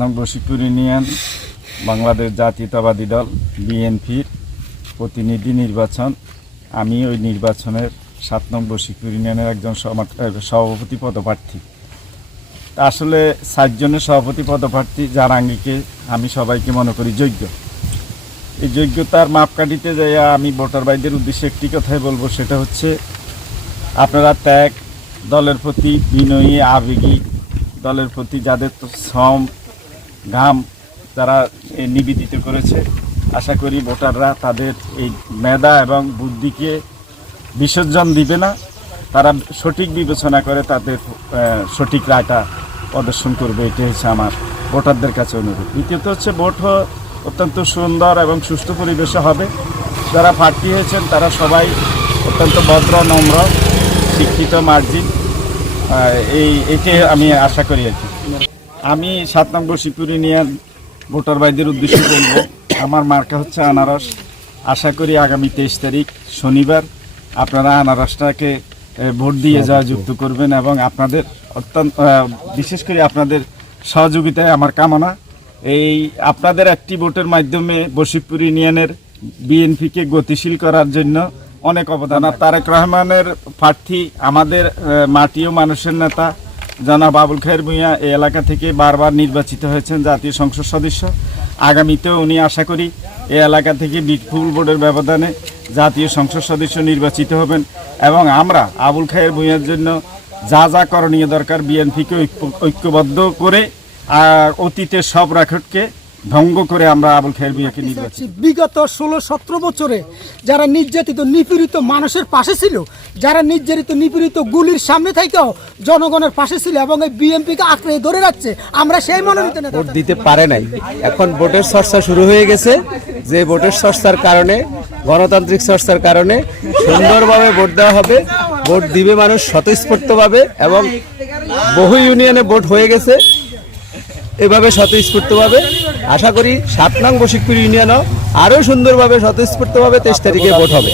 নং বশিকপুর ইউনিয়ন, বাংলাদেশ জাতীয়তাবাদী দল, বিএনপির প্রতিনিধি নির্বাচন। আমি ওই নির্বাচনের সাত নং বশিকপুর ইউনিয়নের একজন সভাপতি পদপ্রার্থী। আসলে সাতজনের সভাপতি পদপ্রার্থী যার আঙ্গিকে আমি সবাইকে মনে করি যোগ্য। এই যোগ্যতার মাপকাঠিতে যাইয়া আমি ভোটার ভাইদের উদ্দেশ্যে একটি কথাই বলব, সেটা হচ্ছে আপনারা ত্যাগ, দলের প্রতি বিনয়ী, আবেগী, দলের প্রতি যাদের শ্রম ঘাম তারা নিবেদিত করেছে, আশা করি ভোটাররা তাদের এই মেধা এবং বুদ্ধিকে বিসর্জন দিবে না। তারা সঠিক বিবেচনা করে তাদের সঠিক রায়টা প্রদর্শন করবে এটি হচ্ছে আমার ভোটারদের কাছে অনুরোধ। দ্বিতীয়ত হচ্ছে ভোট অত্যন্ত সুন্দর এবং সুস্থ পরিবেশে হবে। যারা প্রার্থী হয়েছেন, তারা সবাই অত্যন্ত ভদ্র, নম্র, শিক্ষিত, মার্জিন। এই এটি আমি আশা করি আর কি। আমি সাত নম্বর ইউনিয়ন ভোটার ভাইদের উদ্দেশ্যে বলব, আমার মার্কা হচ্ছে আনারস। আশা করি আগামী তেইশ তারিখ শনিবার আপনারা আনারসটাকে ভোট দিয়ে যাওয়া যুক্ত করবেন এবং আপনাদের অত্যন্ত বিশেষ করে আপনাদের সহযোগিতায় আমার কামনা। এই আপনাদের একটি ভোটের মাধ্যমে বশিবপুর ইউনিয়নের বিএনপিকে গতিশীল করার জন্য অনেক অবদান। আর তারেক রহমানের প্রার্থী আমাদের মাটি ও মানুষের নেতা জনাব বাবুল খায়ের ভূঁইয়া, এই এলাকা থেকে বারবার নির্বাচিত হয়েছেন জাতীয় সংসদ সদস্য। আগামীতেও উনি আশা করি এই এলাকা থেকে বিটফুল বোর্ডের ব্যবধানে জাতীয় সংসদ সদস্য নির্বাচিত হবেন এবং আমরা আবুল খায়ের ভূঁইয়ার জন্য যা যা করণীয় দরকার বিএনপিকে ঐক্যবদ্ধ করে আর অতীতের সব রেকর্ডকে ভঙ্গ করে আমরা আবুল খায়ের ভূঁইয়াকে নির্বাচিত বিগত ষোলো সতেরো বছরে যারা নির্যাতিত নিপীড়িত মানুষের পাশে ছিল যারা নির্যাতিত নিপীড়িত গুলির সামনে থেকেও জনগণের পাশে ছিল এবং এই বিএনপিকে আঁকড়ে ধরে রাখছে আমরা সেই মনোনীত নেতা ভোট দিতে পারে নাই। এখন ভোটের চর্চা শুরু হয়ে গেছে। যে ভোটের চর্চার কারণে গণতান্ত্রিক চর্চার কারণে সুন্দরভাবে ভোট দেওয়া হবে ভোট দিবে মানুষ স্বতঃস্ফূর্তভাবে এবং বহু ইউনিয়নে ভোট হয়ে গেছে। এভাবে স্বতঃস্ফূর্তভাবে আশা করি সাত নং বসিকপুর ইউনিয়নও আরও সুন্দরভাবে স্বতঃস্ফূর্তভাবে তেইশ তারিখে ভোট হবে।